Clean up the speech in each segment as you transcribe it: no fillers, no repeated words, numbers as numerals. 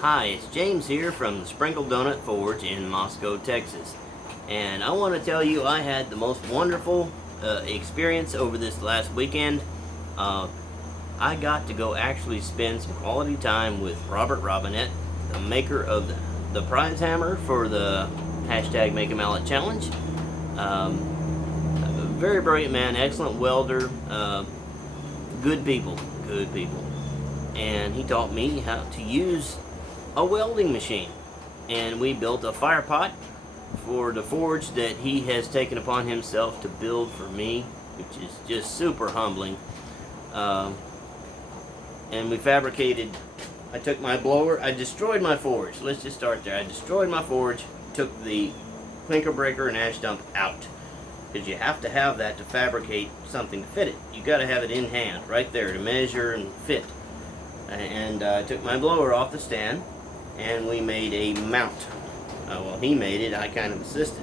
Hi, it's James here from the Sprinkle Donut Forge in Moscow, Texas. And I want to tell you I had the most wonderful experience over this last weekend. I got to go actually spend some quality time with Robinett, the maker of the prize hammer for the hashtag Make a Mallet Challenge. A very brilliant man, excellent welder, good people. And he taught me how to use a welding machine, and we built a fire pot for the forge that he has taken upon himself to build for me, which is just super humbling. And we fabricated. I took my blower, I destroyed my forge. Let's just start there. I destroyed my forge, took the clinker breaker and ash dump out, because you have to have that to fabricate something to fit it. You got to have it in hand right there to measure and fit. And I took my blower off the stand, and we made a mount. Well, he made it, I kind of assisted.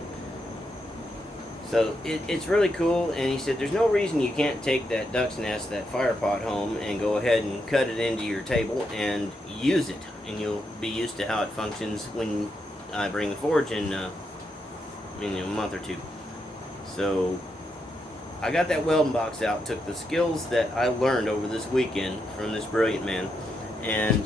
So it's really cool, and he said there's no reason you can't take that duck's nest, that fire pot, home and go ahead and cut it into your table and use it, and you'll be used to how it functions when I bring the forge in a month or two. So I got that welding box out, took the skills that I learned over this weekend from this brilliant man, and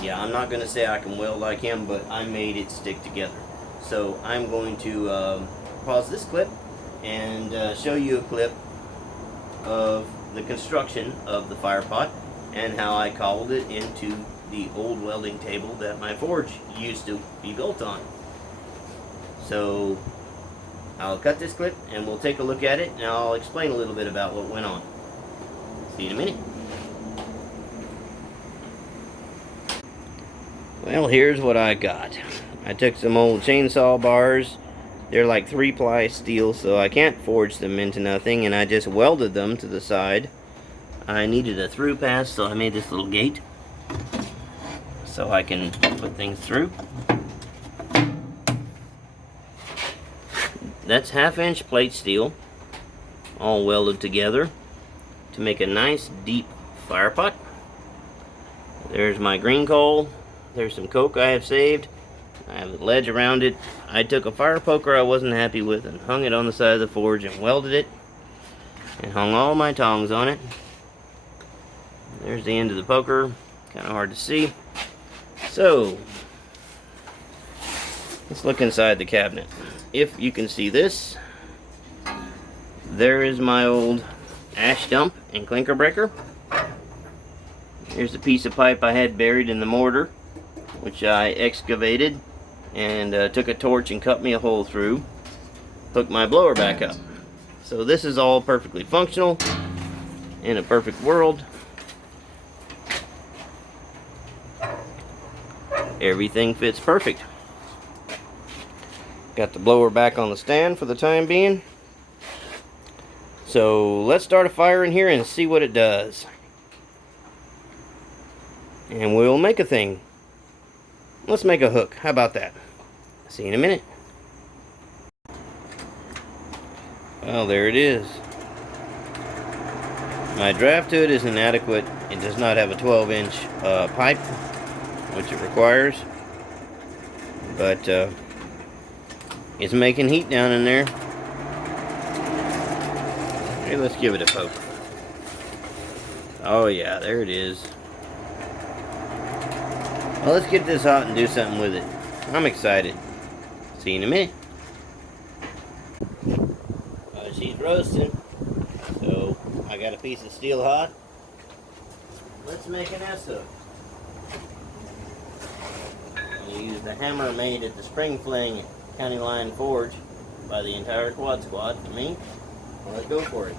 yeah, I'm not going to say I can weld like him, but I made it stick together. So I'm going to pause this clip and show you a clip of the construction of the fire pot and how I cobbled it into the old welding table that my forge used to be built on. So I'll cut this clip and we'll take a look at it, and I'll explain a little bit about what went on. See you in a minute. Well, here's what I got. I took some old chainsaw bars. They're like 3-ply steel, so I can't forge them into nothing, and I just welded them to the side. I needed a through pass, so I made this little gate so I can put things through. That's 1/2-inch plate steel, all welded together to make a nice deep fire pot. There's my green coal. There's some coke I have saved. I have a ledge around it. I took a fire poker I wasn't happy with and hung it on the side of the forge and welded it and hung all my tongs on it. There's the end of the poker. Kind of hard to see. So let's look inside the cabinet. If you can see this, there is my old ash dump and clinker breaker. Here's a piece of pipe I had buried in the mortar, which I excavated and took a torch and cut me a hole through. Hooked my blower back up. So this is all perfectly functional in a perfect world. Everything fits perfect. Got the blower back on the stand for the time being. So let's start a fire in here and see what it does. And we'll make a thing. Let's make a hook. How about that? See you in a minute. Well, there it is. My draft hood is inadequate. It does not have a 12-inch pipe, which it requires. But it's making heat down in there. Hey, let's give it a poke. Oh yeah, there it is. Well, let's get this hot and do something with it. I'm excited. See you in a minute. She's roasting. So, I got a piece of steel hot. Let's make an S-hook. I'm going to use the hammer made at the Spring Fling County Line Forge by the entire Quad Squad for me. Well, let's go for it.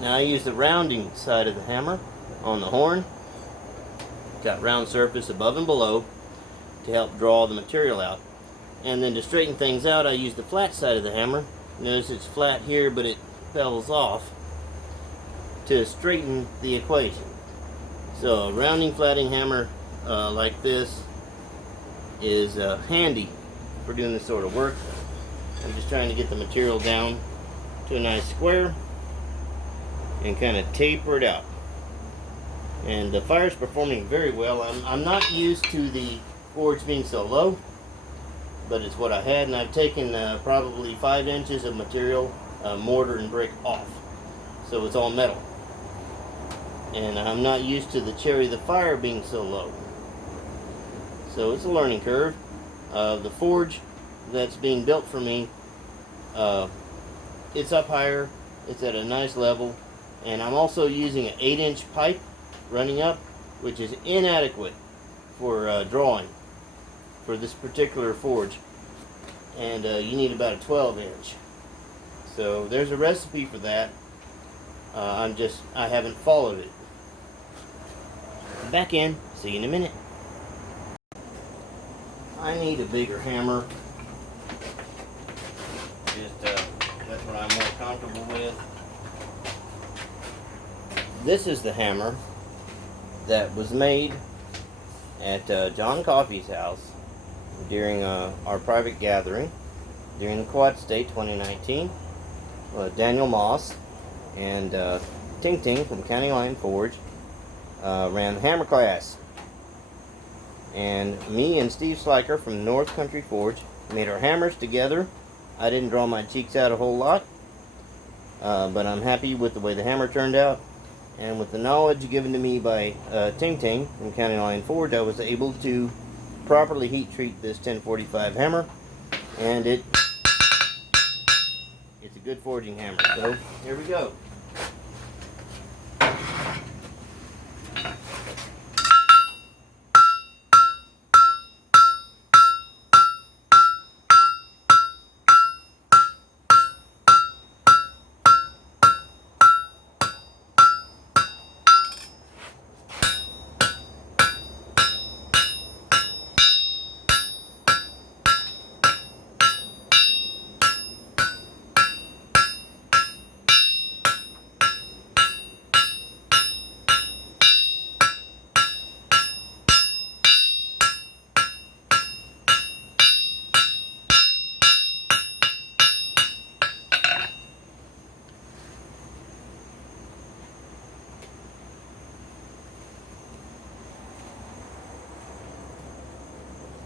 Now I use the rounding side of the hammer on the horn. Got round surface above and below to help draw the material out. And then to straighten things out, I use the flat side of the hammer. Notice it's flat here, but it falls off to straighten the equation. So a rounding flatting hammer like this is handy for doing this sort of work. I'm just trying to get the material down to a nice square and kind of taper it out. And the fire's performing very well. I'm not used to the forge being so low, but it's what I had, and I've taken probably 5 inches of material, mortar and brick off, so it's all metal. And I'm not used to the cherry of the fire being so low, so it's a learning curve. The forge that's being built for me, it's up higher, it's at a nice level, and I'm also using an 8-inch pipe running up, which is inadequate for drawing for this particular forge, and you need about a 12-inch. So there's a recipe for that. I haven't followed it. Back in, see you in a minute. I need a bigger hammer. That's what I'm more comfortable with. This is the hammer that was made at John Coffey's house during our private gathering during the Quad State 2019. Daniel Moss and Ting Ting from County Line Forge ran the hammer class, and me and Steve Sliker from North Country Forge made our hammers together. I didn't draw my cheeks out a whole lot, but I'm happy with the way the hammer turned out. And with the knowledge given to me by Ting Ting from County Line Forge, I was able to properly heat treat this 1045 hammer, and it's a good forging hammer. So here we go.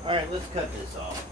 Alright, let's cut this off.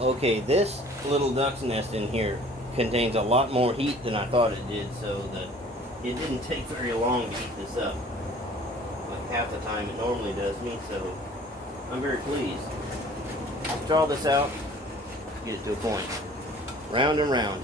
Okay, this little duck's nest in here contains a lot more heat than I thought it did, so that it didn't take very long to heat this up. Like half the time it normally does me, so I'm very pleased. Let's draw this out, get it to a point. Round and round.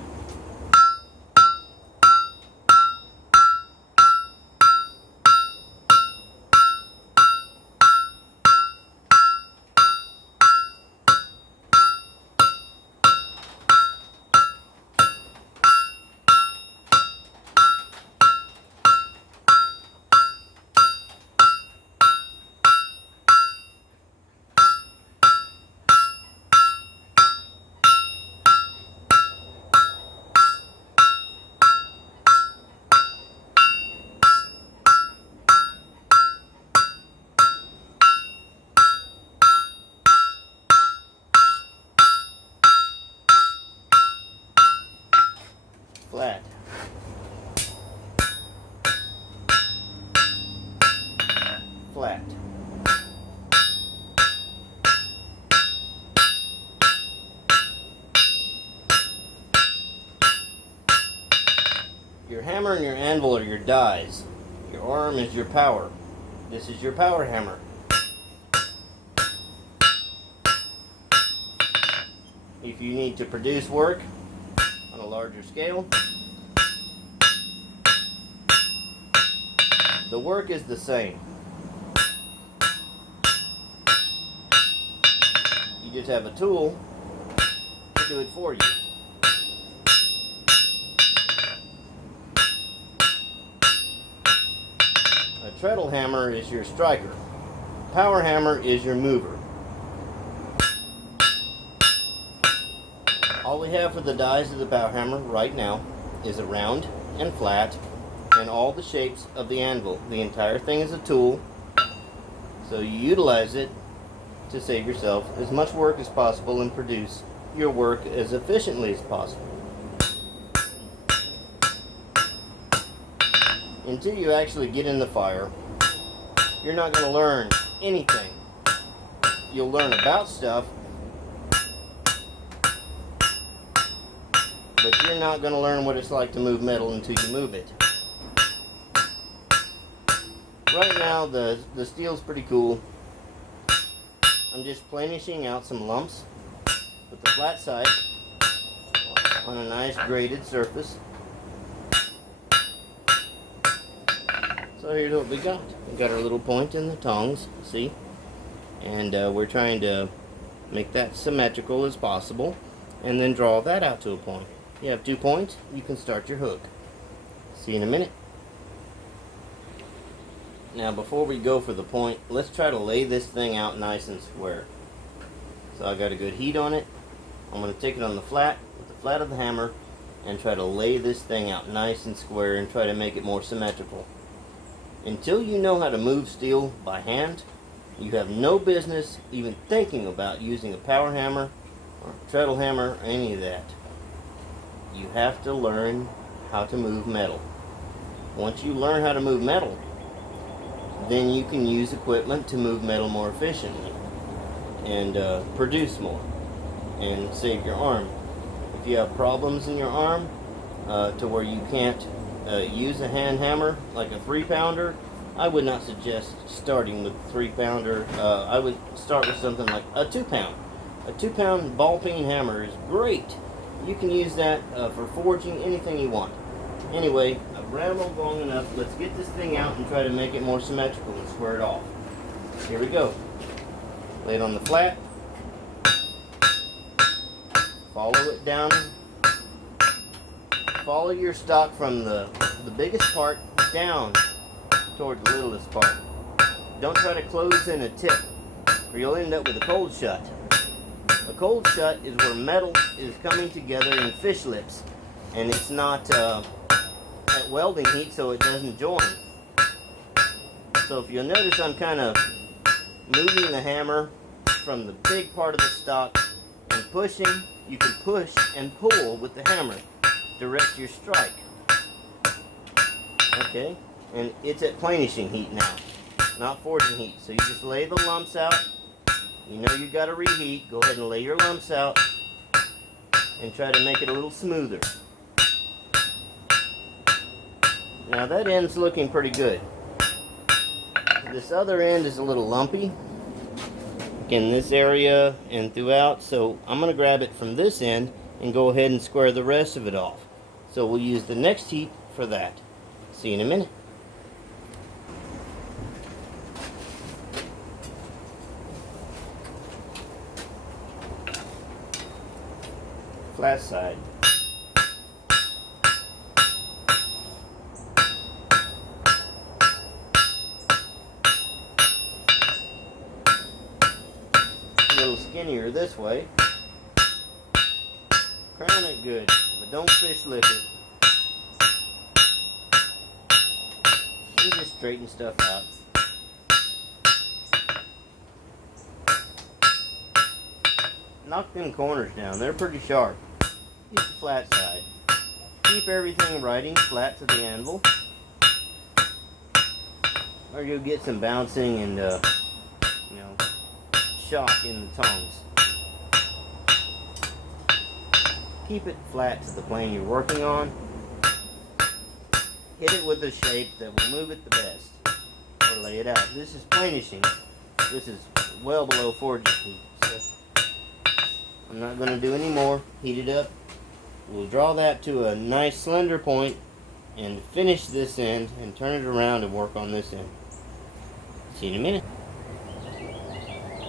flat. Flat. Your hammer and your anvil are your dies. Your arm is your power. This is your power hammer. If you need to produce work on a larger scale, the work is the same. You just have a tool to do it for you. A treadle hammer is your striker. Power hammer is your mover. All we have for the dies of the power hammer right now is a round and flat and all the shapes of the anvil. The entire thing is a tool, so you utilize it to save yourself as much work as possible and produce your work as efficiently as possible. Until you actually get in the fire, you're not going to learn anything. You'll learn about stuff, but you're not going to learn what it's like to move metal until you move it. Right now the steel's pretty cool. I'm just planishing out some lumps with the flat side on a nice graded surface. So here's what we got. We got our little point in the tongs, see? And we're trying to make that symmetrical as possible and then draw that out to a point. You have 2 points, you can start your hook. See you in a minute. Now before we go for the point, let's try to lay this thing out nice and square. So I got a good heat on it. I'm going to take it on the flat, with the flat of the hammer, and try to lay this thing out nice and square and try to make it more symmetrical. Until you know how to move steel by hand, you have no business even thinking about using a power hammer or a treadle hammer or any of that. You have to learn how to move metal. Once you learn how to move metal, then you can use equipment to move metal more efficiently and produce more and save your arm. If you have problems in your arm to where you can't use a hand hammer like a 3-pounder, I would not suggest starting with a 3-pounder. I would start with something like a 2-pound. A 2-pound ball peen hammer is great. You can use that for forging anything you want. Anyway, I've rambled long enough. Let's get this thing out and try to make it more symmetrical and square it off. Here we go. Lay it on the flat. Follow it down. Follow your stock from the biggest part down toward the littlest part. Don't try to close in a tip or you'll end up with a cold shut. A cold shut is where metal is coming together in fish lips and it's not at welding heat, so it doesn't join. So if you'll notice, I'm kind of moving the hammer from the big part of the stock and pushing. You can push and pull with the hammer. Direct your strike. Okay, and it's at planishing heat now, not forging heat. So you just lay the lumps out. You know you've got to reheat. Go ahead and lay your lumps out and try to make it a little smoother. Now that end's looking pretty good. This other end is a little lumpy in this area and throughout, so I'm going to grab it from this end and go ahead and square the rest of it off. So we'll use the next heat for that. See you in a minute. Flat side. A little skinnier this way. Crown it good, but don't fish lip it. You just straighten stuff out. Knock them corners down, they're pretty sharp. Use the flat side. keep everything riding flat to the anvil, or you'll get some bouncing and shock in the tongs. Keep it flat to the plane you're working on. Hit it with a shape that will move it the best, or lay it out. This is planishing. This is well below forging heat, so I'm not going to do any more. Heat it up. We'll draw that to a nice slender point and finish this end and turn it around and work on this end. See you in a minute.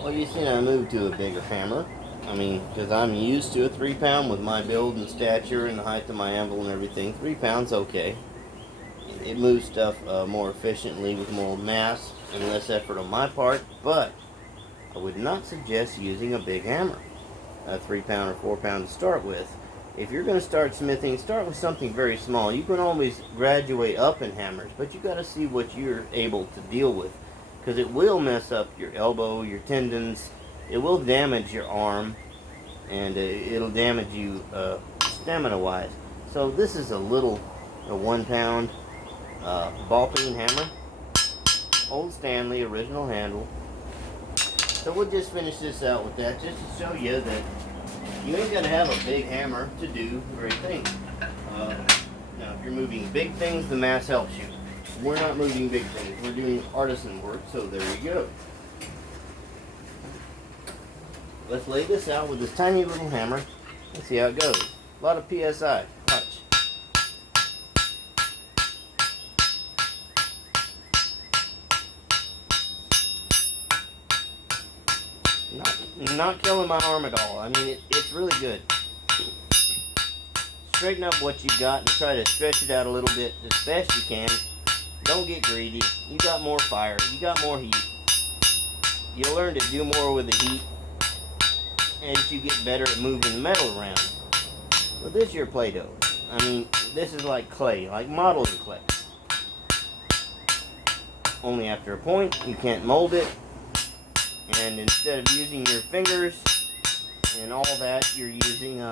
Well, you see, I moved to a bigger hammer. I mean, because I'm used to a 3-pound with my build and stature and the height of my anvil and everything. 3 pounds, okay. It moves stuff more efficiently with more mass and less effort on my part, but I would not suggest using a big hammer, a 3-pound or 4-pound to start with. If you're going to start smithing, start with something very small. You can always graduate up in hammers, but you got to see what you're able to deal with, because it will mess up your elbow, your tendons. It will damage your arm, and it'll damage you stamina-wise. So this is a 1-pound ball peen hammer, old Stanley, original handle. So we'll just finish this out with that, just to show you that you ain't got to have a big hammer to do great things. Now, if you're moving big things, the mass helps you. We're not moving big things. We're doing artisan work, so there you go. Let's lay this out with this tiny little hammer and see how it goes. A lot of PSI. Watch. Not killing my arm at all. I mean, it's really good. Straighten up what you've got and try to stretch it out a little bit as best you can. Don't get greedy. You got more fire. You got more heat. You'll learn to do more with the heat as you get better at moving the metal around. Well, this is your Play-Doh. I mean, this is like clay, like modeling clay. Only after a point, you can't mold it. And instead of using your fingers and all that, you're using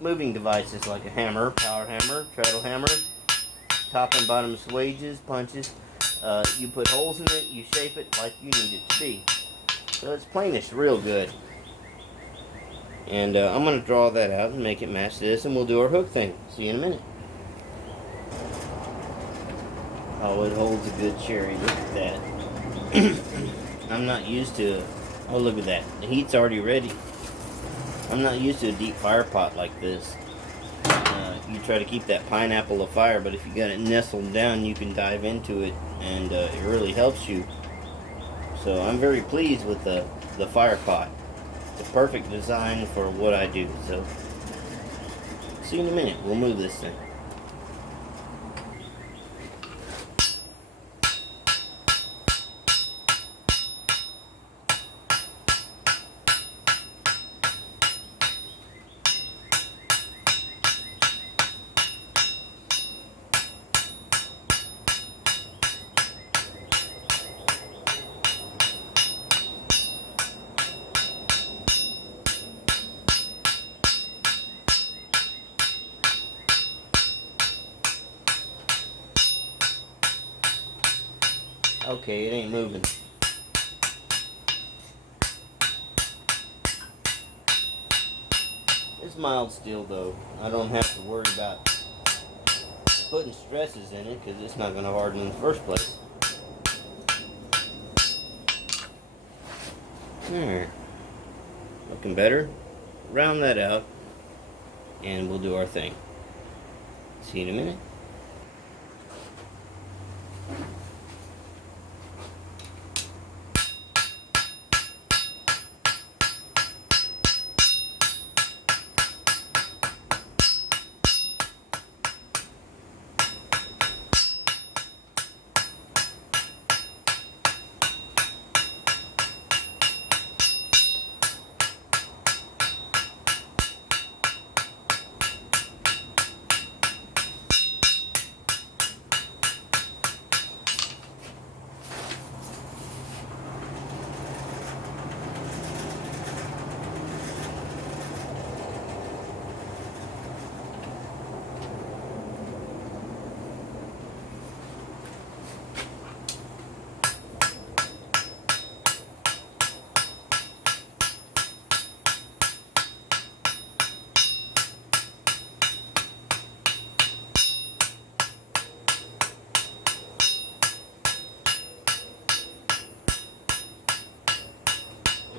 moving devices like a hammer, power hammer, treadle hammer, top and bottom swages, punches. You put holes in it, you shape it like you need it to be. So it's planish real good. And I'm going to draw that out and make it match this, and we'll do our hook thing. See you in a minute. Oh, it holds a good cherry. Look at that. I'm not used to, oh, look at that. The heat's already ready. I'm not used to a deep fire pot like this. You try to keep that pineapple afire, but if you got it nestled down, you can dive into it, and it really helps you. So I'm very pleased with the fire pot. It's a perfect design for what I do. So see you in a minute. We'll move this thing. Okay, it ain't moving. It's mild steel though. I don't have to worry about putting stresses in it because it's not going to harden in the first place. There. Looking better. Round that out and we'll do our thing. See you in a minute.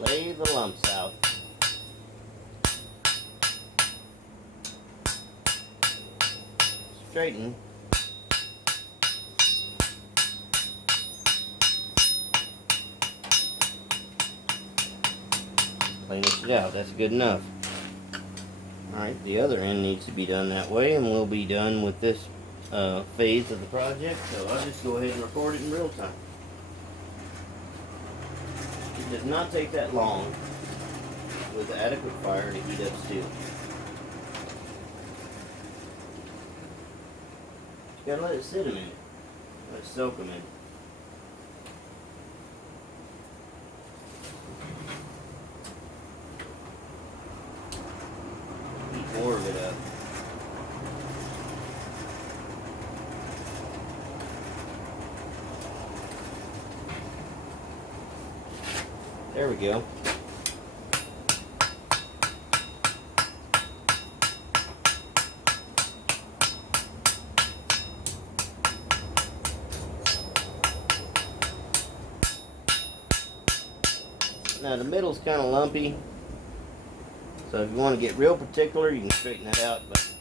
Lay the lumps out. Straighten. Cleanish it out. That's good enough. Alright, the other end needs to be done that way, and we'll be done with this phase of the project, so I'll just go ahead and record it in real time. It does not take that long with adequate fire to heat up steel. You gotta let it sit a minute. Let it soak a minute. Heat more of it up. There we go. Now the middle's kind of lumpy, so if you want to get real particular, you can straighten that out, but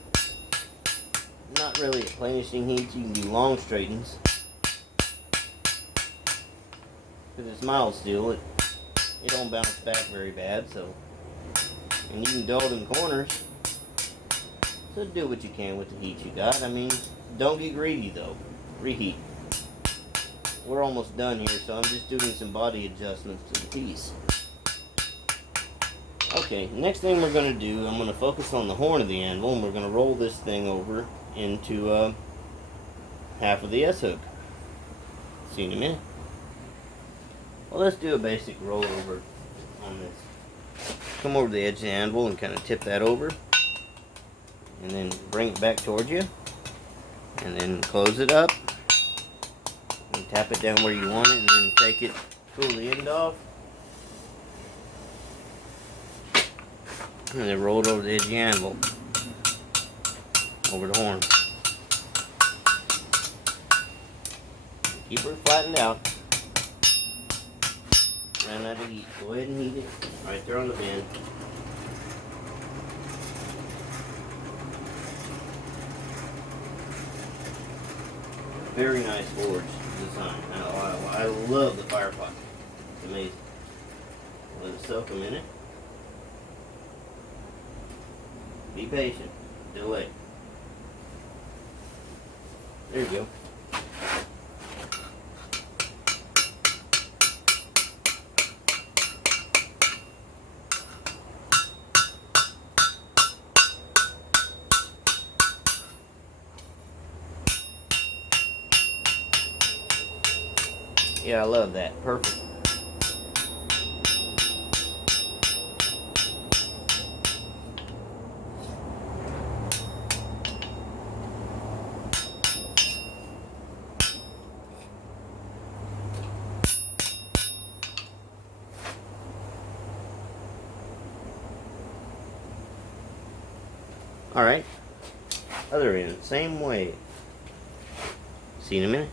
not really at planishing heat. You can do long straightens because it's mild steel. It don't bounce back very bad, so, and you can dull them corners. So do what you can with the heat you got. I mean, don't get greedy though. Reheat. We're almost done here, so I'm just doing some body adjustments to the piece. Okay, next thing we're going to do, I'm going to focus on the horn of the anvil, and we're going to roll this thing over into half of the S-hook. See you in a minute. Well, let's do a basic rollover on this. Come over to the edge of the anvil and kind of tip that over, and then bring it back towards you, and then close it up, and tap it down where you want it, and then take it, pull the end off, and then roll it over the edge of the anvil, over the horn. Keep her flattened out. Ran out of heat. Go ahead and heat it right there on the bend. Very nice forge design. I love the firepot. It's amazing. Let it soak a minute. Be patient. Delay. There you go. Yeah, I love that. Perfect. Alright. Other end, same way. See you in a minute.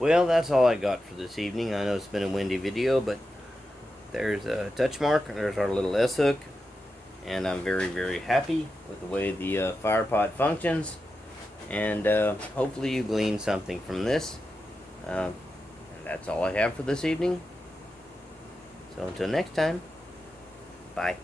Well, that's all I got for this evening. I know it's been a windy video, but there's a touch mark, and there's our little S-hook, and I'm very, very happy with the way the fire pot functions, and hopefully you glean something from this. And that's all I have for this evening. So until next time, bye.